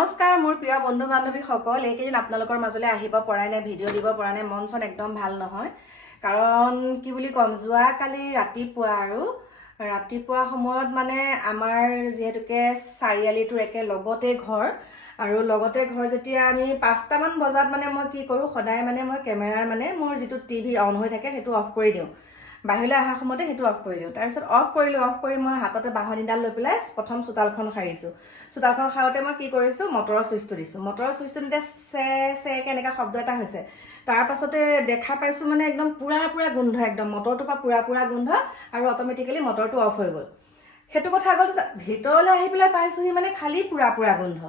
নমস্কাৰ মোৰ প্ৰিয় বন্ধু বান্ধৱীসকল, এইকেইদিন আপোনালোকৰ মাজলৈ আহিব পৰা নাই, ভিডিঅ' দিব পৰা নাই, মন চন একদম ভাল নহয়। কাৰণ কি বুলি ক'ম, যোৱাকালি ৰাতিপুৱা সময়ত মানে আমাৰ যিহেতুকে চাৰিআলিটোৰ একে লগতে ঘৰ আৰু লগতে ঘৰ যেতিয়া আমি 5টামান বজাত মানে মই কি কৰোঁ, সদায় মানে মই কেমেৰাৰ মানে মোৰ যিটো টিভি অন হৈ থাকে সেইটো অফ কৰি দিওঁ। বাহিৰলৈ অহাৰ সময়তে সেইটো অফ কৰি দিওঁ। তাৰপিছত অফ কৰি মই হাততে বাঢ়নীডাল লৈ পেলাই প্ৰথম চোতালখন সাৰিছোঁ। চোতালখন সাৰোঁতে মই কি কৰিছোঁ, মটৰৰ ছুইচটো দিছোঁ। মটৰৰ ছুইচটো দিওঁতে চেকে এনেকুৱা শব্দ এটা হৈছে। তাৰ পাছতে দেখা পাইছোঁ মানে একদম পুৰা গোন্ধ, একদম মটৰটোৰ পৰা পুৰা গোন্ধ আৰু অট'মেটিকেলি মটৰটো অফ হৈ গ'ল। সেইটো কথা গ'ল। ভিতৰলৈ আহি পেলাই পাইছোঁহি মানে খালী পুৰা গোন্ধ।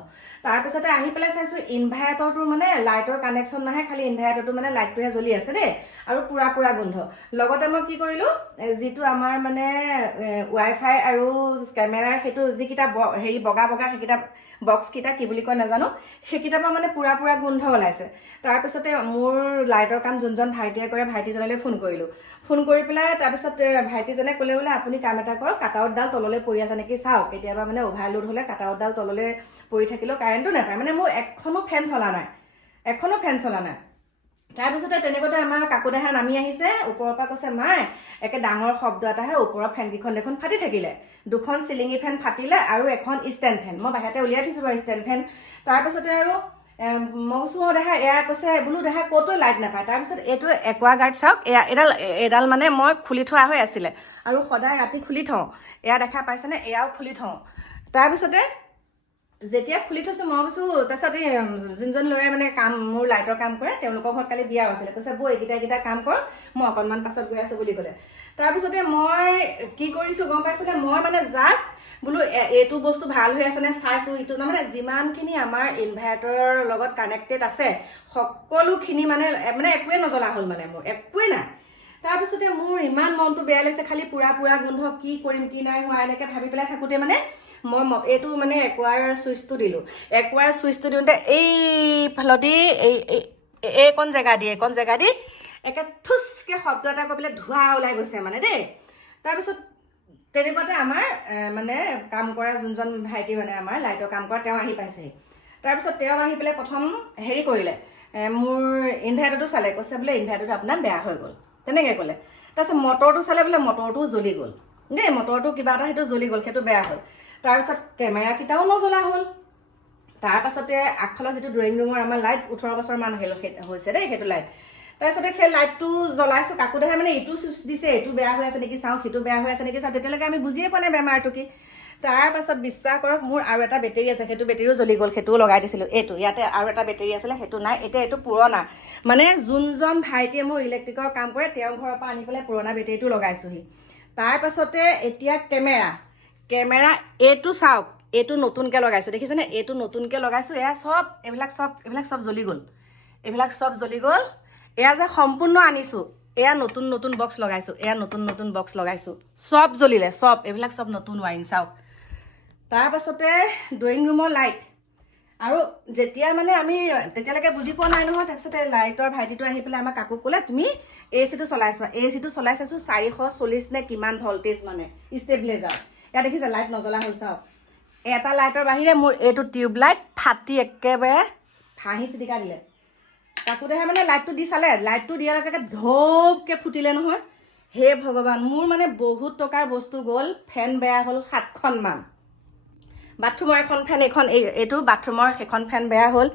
তাৰপিছতে আহি পেলাই চাইছোঁ ইনভাৰ্টাৰটোৰ মানে লাইটৰ কানেকশ্যন নাহে, খালী ইনভাৰ্টাৰটো মানে লাইটটোহে জ্বলি আছে দেই, আৰু পুৰা গোন্ধ। লগতে মই কি কৰিলোঁ, যিটো আমাৰ মানে ৱাইফাই আৰু কেমেৰাৰ সেইটো যিকেইটা হেৰি বগা সেইকেইটা বক্সকেইটা কি বুলি কয় নাজানো, সেইকেইটাৰ পৰা মানে পুৰা গোন্ধ ওলাইছে। তাৰপিছতে মোৰ লাইটৰ কাম যোনজন ভাইটিয়ে কৰে, ভাইটিজনলৈ ফোন কৰিলোঁ। ফোন কৰি পেলাই তাৰপিছত ভাইটিজনে ক'লে বোলে আপুনি কাম এটা কৰক, কাটাউটডাল তললৈ পৰি আছে নেকি চাওক। কেতিয়াবা মানে অভাৰলোড হ'লে কাটাউটডাল তললৈ পৰি থাকিলেও কাৰেণ্টটো নাপায়। মানে মোৰ এখনো ফেন চলা নাই। তাৰপিছতে তেনেকুৱাতে আমাৰ কাকুদেহা নামি আহিছে, ওপৰৰ পৰা কৈছে মাই একে ডাঙৰ শব্দ এটাহে, ওপৰৰ ফেনকেইখন দেখোন ফাটি থাকিলে, 2খন চিলিঙি ফেন ফাটিলে আৰু এখন ষ্টেণ্ড ফেন। মই বাহিৰতে উলিয়াই থৈছোঁ বাৰু ষ্টেণ্ড ফেন। তাৰপিছতে আৰু মই কৈছোঁ দেহা এয়া, কৈছে বোলো দেহা ক'তো লাইট নাপায়। তাৰপিছত এইটো একুৱাগাৰ্ড চাওক, এডাল মানে মই খুলি থোৱা হৈ আছিলে আৰু সদায় ৰাতি খুলি থওঁ। এয়া দেখা পাইছেনে, এয়াও খুলি থওঁ। তাৰপিছতে যেতিয়া খুলি থৈছোঁ মই কৈছোঁ, তাৰপিছত এই যোনজন ল'ৰাই মানে মোৰ লাইটৰ কাম কৰে, তেওঁলোকৰ ঘৰত কালি বিয়াও আছিলে। কৈছে বৌ এইকেইটা কাম কৰ, মই অকণমান পাছত গৈ আছোঁ বুলি ক'লে। তাৰপিছতে মই কি কৰিছোঁ গম পাইছিলে, মই মানে জাষ্ট বোলো এইটো বস্তু ভাল হৈ আছে নে চাইছোঁ। ইটো মানে যিমানখিনি আমাৰ ইনভাৰ্টাৰৰ লগত কানেক্টেড আছে সকলোখিনি মানে একোৱে নজ্বলা হ'ল, মানে মোৰ একোৱে নাই। তাৰপিছতে মোৰ ইমান মনটো বেয়া লাগিছে, খালি পুৰা গোন্ধ, কি কৰিম কি নাই হোৱা এনেকৈ ভাবি পেলাই থাকোঁতে মানে মই এইটো মানে একুৱাৰ ছুইচটো দিলোঁ। একুৱাৰ ছুইচটো দিওঁতে এইফালেদি এইকণ জেগা দি একে ঠুচকৈ শব্দ এটা কৰি পেলাই ধোঁৱা ওলাই গৈছে মানে দেই। তাৰপিছত তেনেকুৱাতে আমাৰ মানে কাম কৰা যোনজন ভাইটি মানে আমাৰ লাইটৰ কাম কৰা, তেওঁ আহি পাইছেহি। তাৰপিছত তেওঁ আহি পেলাই প্ৰথম হেৰি কৰিলে, মোৰ ইনভাৰ্টাৰটো চালে, কৈছে বোলে ইনভাৰ্টাৰটো আপোনাৰ বেয়া হৈ গ'ল, তেনেকৈ ক'লে। তাৰপিছত মটৰটো চালে, বোলে মটৰটোও জ্বলি গ'ল দেই, মটৰটো কিবা এটা সেইটো জ্বলি গ'ল, সেইটো বেয়া হ'ল। তাৰপিছত কেমেৰাকেইটাও নজ্বলা হ'ল। তাৰপাছতে আগফালৰ যিটো ড্ৰয়িং ৰুমৰ আমাৰ লাইট 18 বছৰমান হৈছে দেই, সেইটো লাইট। তাৰপিছতে সেই লাইটটো জ্বলাইছোঁ, কাকুদেহে মানে এইটো চুইচ দিছে, এইটো বেয়া হৈ আছে নেকি চাওঁ, সিটো বেয়া হৈ আছে নেকি চাওঁ। তেতিয়ালৈকে আমি বুজিয়ে পোৱা নাই বেমাৰটো কি। তাৰপাছত বিশ্বাস কৰক, মোৰ আৰু এটা বেটেৰী আছে, সেইটো বেটেৰীও জ্বলি গ'ল, সেইটোও লগাই দিছিলোঁ। ইয়াতে আৰু এটা বেটেৰী আছিলে, সেইটো নাই, এতিয়া এইটো পুৰণা। মানে যোনজন ভাইটিয়ে মোৰ ইলেক্ট্ৰিকৰ কাম কৰে, তেওঁৰ ঘৰৰ পৰা আনি পেলাই পুৰণা বেটেৰীটো লগাইছোঁহি। তাৰপাছতে এতিয়া কেমেৰা এইটো চাওক, এইটো নতুনকৈ লগাইছোঁ, দেখিছেনে, এইটো নতুনকৈ লগাইছোঁ। এইবিলাক চব জ্বলি গ'ল, এয়া যে সম্পূৰ্ণ আনিছোঁ, এয়া নতুন বক্স লগাইছোঁ, চব জ্বলিলে, এইবিলাক চব নতুন ৱাৰিং চাওক। তাৰপাছতে ড্ৰয়িং ৰুমৰ লাইট, আৰু যেতিয়া মানে আমি তেতিয়ালৈকে বুজি পোৱা নাই নহয়। তাৰপিছতে লাইটৰ ভাইটিটো আহি পেলাই আমাৰ কাকুক ক'লে তুমি এচিটো চলাই চাইছোঁ 440 নে কিমান ভল্টেজ, মানে ষ্টেবিলাইজাৰ। ইয়াত দেখিছে লাইট নজ্বলা হ'ল চাওক। এটা লাইটৰ বাহিৰে মোৰ এইটো টিউব লাইট ফাটি একেবাৰে ফাঁহি চিটিকা দিলে। কাকুদেহে মানে লাইটটো দি চালে, লাইটটো দিয়াৰ লগে লগে ধপকৈ ফুটিলে নহয়। হে ভগৱান, মোৰ মানে বহুত টকাৰ বস্তু গ'ল। ফেন বেয়া হ'ল 7খনমান, বাথৰুমৰ এখন ফেন, এইটো বাথৰুমৰ সেইখন ফেন বেয়া হ'ল।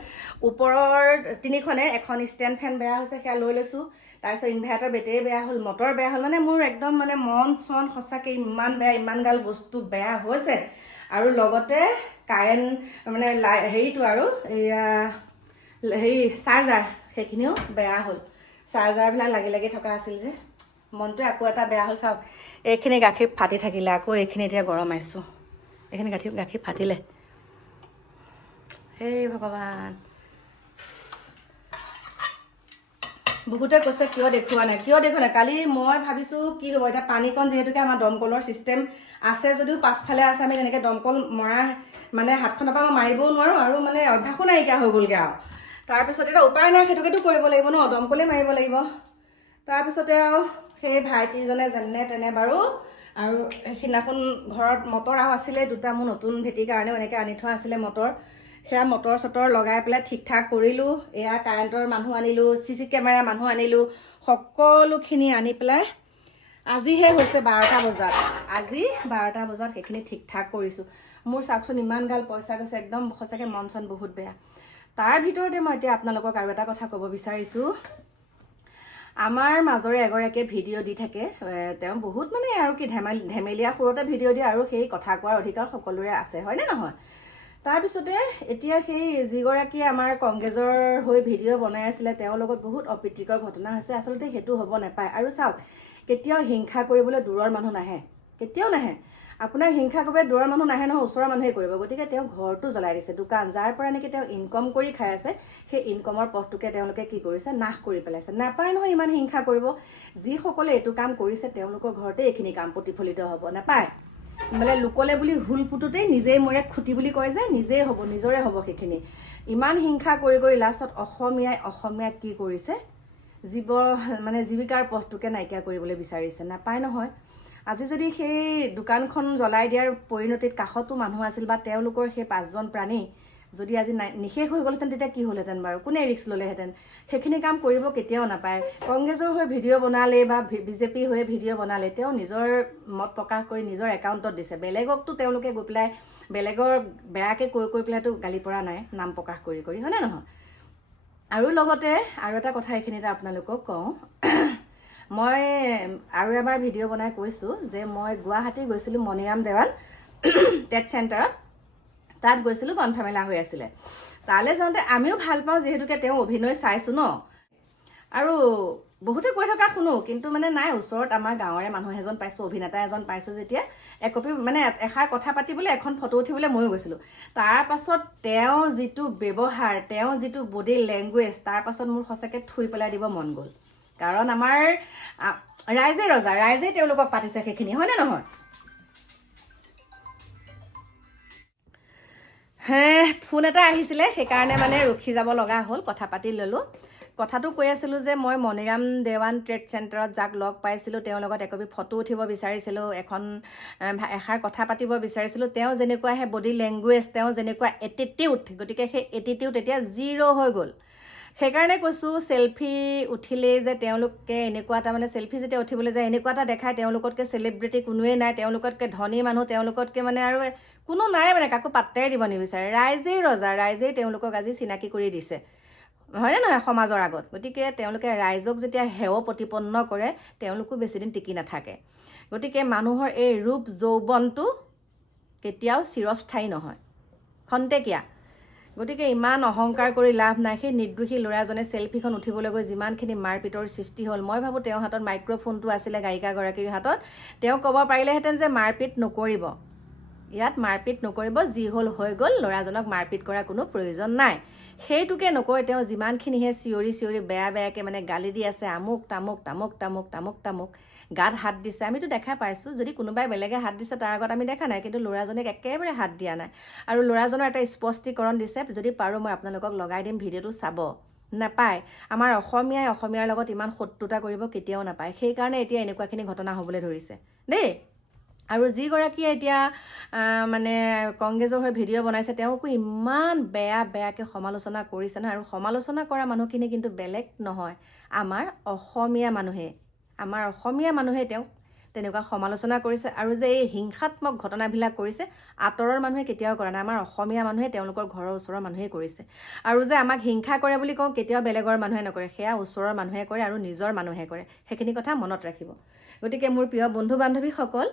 ওপৰৰ 3খনে, এখন ষ্টেণ্ড ফেন বেয়া হৈছে, সেয়া লৈ লৈছোঁ। তাৰপিছত ইনভাৰ্টাৰ বেটেৰী বেয়া হ'ল, মটৰ বেয়া হ'ল। মানে মোৰ একদম মানে মন চন সঁচাকৈ ইমান বেয়া, ইমানগাল বস্তু বেয়া হৈছে। আৰু লগতে কাৰেণ্ট মানে হেৰিটো আৰু এয়া চাৰ্জাৰ, সেইখিনিও বেয়া হ'ল। চাৰ্জাৰবিলাক লাগি থকা আছিল যে, মনটোৱে আকৌ এটা বেয়া হ'ল চাওক। এইখিনি গাখীৰ ফাটি থাকিলে, আকৌ এইখিনি এতিয়া গৰমাইছোঁ, এইখিনি গাখীৰ ফাটিলে। হে ভগৱান, বহুতে কৈছে কিয় দেখুওৱা নাই। কালি মই ভাবিছোঁ কি হ'ব এতিয়া, পানীকণ যিহেতুকে আমাৰ দমকলৰ ছিষ্টেম আছে যদিও পাছফালে আছে, আমি তেনেকৈ দমকল মৰা মানে হাতখনৰ পৰা মই মাৰিবও নোৱাৰোঁ, আৰু মানে অভ্যাসো নাইকিয়া হৈ গ'লগৈ আৰু। তাৰপিছতে এতিয়া উপায় নাই, সেইটোকেতো কৰিব লাগিব ন, দমকলেই মাৰিব লাগিব। তাৰপিছতে আৰু সেই ভাইটিজনে যেনে তেনে বাৰু, আৰু সেইদিনাখন ঘৰত মটৰ আৰু আছিলে 2টা, মোৰ নতুন ভেটিৰ কাৰণেও এনেকৈ আনি থোৱা আছিলে মটৰ, সেয়া মটৰ চটৰ লগাই পেলাই ঠিক ঠাক কৰিলোঁ। এয়া কাৰেণ্টৰ মানুহ আনিলোঁ, CC কেমেৰা মানুহ আনিলোঁ, সকলোখিনি আনি পেলাই আজিহে হৈছে 12টা বজাত। আজি 12টা বজাত সেইখিনি ঠিক ঠাক কৰিছোঁ। মোৰ চাওকচোন ইমান গাল পইচা গৈছে, একদম সঁচাকৈ মন চন বহুত বেয়া। তাৰ ভিতৰতে মই এতিয়া আপোনালোকক আৰু এটা কথা ক'ব বিচাৰিছোঁ। আমাৰ মাজৰে এগৰাকীয়ে ভিডিঅ' দি থাকে, তেওঁ বহুত মানে আৰু কি ধেমেলীয়া সুৰতে ভিডিঅ' দিয়ে, আৰু সেই কথা কোৱাৰ অধিকাৰ সকলোৰে আছে, হয়নে নহয়? তাৰপিছতে এতিয়া সেই যিগৰাকীয়ে আমাৰ কংগ্ৰেছৰ হৈ ভিডিঅ' বনাই আছিলে, তেওঁৰ লগত বহুত অপ্ৰীতিকৰ ঘটনা হৈছে। আচলতে সেইটো হ'ব নাপায়। আৰু চাওক, কেতিয়াও হিংসা কৰিবলৈ দূৰৰ মানুহ নাহে, কেতিয়াও নাহে। আপোনাৰ হিংসা কৰিবলৈ দূৰৰ মানুহ নাহে নহয়, ওচৰৰ মানুহে কৰিব। গতিকে তেওঁ ঘৰটো জ্বলাই দিছে, দোকান যাৰ পৰা নেকি তেওঁ ইনকম কৰি খাই আছে, সেই ইনকমৰ পথটোকে তেওঁলোকে কি কৰিছে, নাশ কৰি পেলাইছে। নাপায় নহয় ইমান হিংসা কৰিব। যিসকলে এইটো কাম কৰিছে তেওঁলোকৰ ঘৰতে এইখিনি কাম প্ৰতিফলিত হ'ব, নাপায়। মানে লোকলে বুলি ভুল পুতোতেই নিজেই মৰে খুটি বুলি কয় যে, নিজেই হ'ব, নিজৰে হ'ব সেইখিনি। ইমান হিংসা কৰি কৰি লাষ্টত অসমীয়াক কি কৰিছে, জীৱিকাৰ পথটোকে নাইকিয়া কৰিবলৈ বিচাৰিছে। নাপায় নহয়। আজি যদি সেই দোকানখন জ্বলাই দিয়াৰ পৰিণতিত কাষতো মানুহ আছিল, বা তেওঁলোকৰ সেই 5জন প্ৰাণী যদি আজি নিশেষ হৈ গ'লহেঁতেন, তেতিয়া কি হ'লহেঁতেন বাৰু? কোনে ৰিস্ক ল'লেহেঁতেন? সেইখিনি কাম কৰিব কেতিয়াও নাপায়। কংগ্ৰেছৰ হৈ ভিডিঅ' বনালে বা BJP হৈ ভিডিঅ' বনালে, তেওঁ নিজৰ মত প্ৰকাশ কৰি নিজৰ একাউণ্টত দিছে। বেলেগকতো তেওঁলোকে গৈ পেলাই বেলেগৰ বেয়াকৈ কৈ পেলাইতো গালি পৰা নাই, নাম প্ৰকাশ কৰি কৰি, হয়নে নহয়? আৰু লগতে আৰু এটা কথা এইখিনিতে আপোনালোকক কওঁ। মই আৰু এবাৰ ভিডিঅ' বনাই কৈছোঁ যে মই গুৱাহাটী গৈছিলোঁ মণিৰাম দেৱান টেট চেণ্টাৰত। তাত গৈছিলোঁ, গ্ৰন্থমেলা হৈ আছিলে। তালৈ যাওঁতে আমিও ভাল পাওঁ, যিহেতুকে তেওঁ অভিনয় চাইছোঁ ন। আৰু বহুতে কৈ থকা শুনো, কিন্তু মানে নাই, ওচৰত আমাৰ গাঁৱৰে মানুহ এজন পাইছোঁ, অভিনেতা এজন পাইছোঁ যেতিয়া একপি মানে এষাৰ কথা পাতিবলৈ, এখন ফটো উঠিবলৈ ময়ো গৈছিলোঁ। তাৰ পাছত তেওঁ যিটো ব্যৱহাৰ, তেওঁ যিটো বডি লেংগুৱেজ, তাৰ পাছত মোৰ সঁচাকৈ থুই পেলাই দিব মন গ'ল। কাৰণ আমাৰ ৰাইজে ৰজা, ৰাইজেই তেওঁলোকক পাতিছে সেইখিনি, হয়নে নহয়? ফোন এটা আহিছিলে, সেইকাৰণে মানে ৰখি যাব লগা হ'ল, কথা পাতি ল'লোঁ। কথাটো কৈ আছিলোঁ যে মই মণিৰাম দেৱান ট্ৰেড চেণ্টাৰত যাক লগ পাইছিলোঁ, তেওঁৰ লগত একপি ফটো উঠিব বিচাৰিছিলোঁ, এষাৰ কথা পাতিব বিচাৰিছিলোঁ। তেওঁ যেনেকুৱা বডি লেংগুৱেজ, তেওঁ যেনেকুৱা এটিটিউড, গতিকে সেই এটিটিউড এতিয়া 0 হৈ গ'ল। সেইকাৰণে কৈছোঁ, চেলফি উঠিলেই যে তেওঁলোকে এনেকুৱা এটা মানে চেলফি যেতিয়া উঠিবলৈ যায়, এনেকুৱা এটা দেখায় তেওঁলোকতকৈ চেলিব্ৰিটি কোনোৱেই নাই, তেওঁলোকতকৈ ধনী মানুহ, তেওঁলোকতকৈ মানে আৰু কোনো নাই, মানে কাকো পাত্তাই দিব নিবিচাৰে। ৰাইজেই ৰজা, ৰাইজেই তেওঁলোকক আজি চিনাকি কৰি দিছে, হয়নে নহয়, সমাজৰ আগত। গতিকে তেওঁলোকে ৰাইজক যেতিয়া হেয় প্ৰতিপন্ন কৰে, তেওঁলোকো বেছিদিন টিকি নাথাকে। গতিকে মানুহৰ এই ৰূপ যৌৱনটো কেতিয়াও চিৰস্থায়ী নহয়, খন্তেকীয়া। গতিকে ইমান অহংকাৰ কৰি লাভ নাই। সেই নিৰ্দোষী ল'ৰাজনে চেলফিখন উঠিবলৈ গৈ যিমানখিনি মাৰপিটৰ সৃষ্টি হ'ল, মই ভাবোঁ তেওঁৰ হাতত মাইক্ৰফোনটো আছিলে, গায়িকাগৰাকীৰ হাতত। তেওঁ ক'ব পাৰিলেহেঁতেন যে মাৰপিট নকৰিব, ইয়াত মাৰপিট নকৰিব, যি হ'ল হৈ গ'ল, ল'ৰাজনক মাৰপিট কৰাৰ কোনো প্ৰয়োজন নাই। সেইটোকে নকয়, তেওঁ যিমানখিনিহে চিঞৰি বেয়াকৈ মানে গালি দি আছে, আমুক তামুক তামুক তামুক তামুক তামুক, গাত হাত দিছে। আমিতো দেখা পাইছোঁ, যদি কোনোবাই বেলেগে হাত দিছে তাৰ আগত আমি দেখা নাই, কিন্তু ল'ৰাজনীক একেবাৰে হাত দিয়া নাই। আৰু ল'ৰাজনৰ এটা স্পষ্টীকৰণ দিছে, যদি পাৰোঁ মই আপোনালোকক লগাই দিম, ভিডিঅ'টো চাব। নাপায়, আমাৰ অসমীয়াৰ লগত ইমান শত্ৰুতা কৰিব কেতিয়াও নাপায়। সেইকাৰণে এতিয়া এনেকুৱাখিনি ঘটনা হ'বলৈ ধৰিছে দেই। আৰু যিগৰাকীয়ে এতিয়া মানে কংগ্ৰেছৰ হৈ ভিডিঅ' বনাইছে, তেওঁকো ইমান বেয়াকৈ সমালোচনা কৰিছে নহয়। আৰু সমালোচনা কৰা মানুহখিনি কিন্তু বেলেগ নহয়, আমাৰ অসমীয়া মানুহে তেওঁক তেনেকুৱা সমালোচনা কৰিছে। আৰু যে এই হিংসাত্মক ঘটনাবিলাক কৰিছে, আঁতৰৰ মানুহে কেতিয়াও কৰা নাই, আমাৰ অসমীয়া মানুহে তেওঁলোকৰ ঘৰৰ ওচৰৰ মানুহে কৰিছে। আৰু যে আমাক হিংসা কৰে বুলি কওঁ, কেতিয়াও বেলেগৰ মানুহে নকৰে, সেয়া ওচৰৰ মানুহে কৰে আৰু নিজৰ মানুহে কৰে। সেইখিনি কথা মনত ৰাখিব। গতিকে মোৰ প্ৰিয় বন্ধু বান্ধৱীসকল,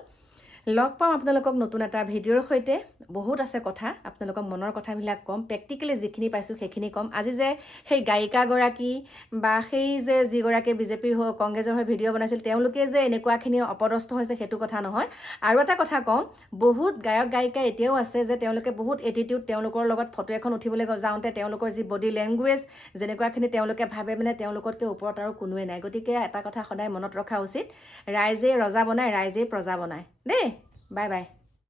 লগ পাম আপোনালোকক নতুন এটা ভিডিঅ'ৰ সৈতে। বহুত আছে কথা, আপোনালোকক মনৰ কথাবিলাক ক'ম, প্ৰেক্টিকেলি যিখিনি পাইছোঁ সেইখিনি ক'ম। আজি যে সেই গায়িকাগৰাকী বা সেই যে যিগৰাকী BJPৰ হৈ কংগ্ৰেছৰ হৈ ভিডিঅ' বনাইছিল, তেওঁলোকে যে এনেকুৱাখিনি অপদস্থ হৈছে সেইটো কথা নহয়। আৰু এটা কথা কওঁ, বহুত গায়ক গায়িকা এতিয়াও আছে যে তেওঁলোকে বহুত এটিটিউড, তেওঁলোকৰ লগত ফটো এখন উঠিবলৈ যাওঁতে তেওঁলোকৰ যি বডি লেংগুৱেজ, যেনেকুৱাখিনি তেওঁলোকে ভাবে মানে তেওঁলোকতকৈ ওপৰত আৰু কোনোৱে নাই। গতিকে এটা কথা সদায় মনত ৰখা উচিত, ৰাইজেই ৰজা বনায়, ৰাইজেই প্ৰজা বনায় দেই। Bye bye.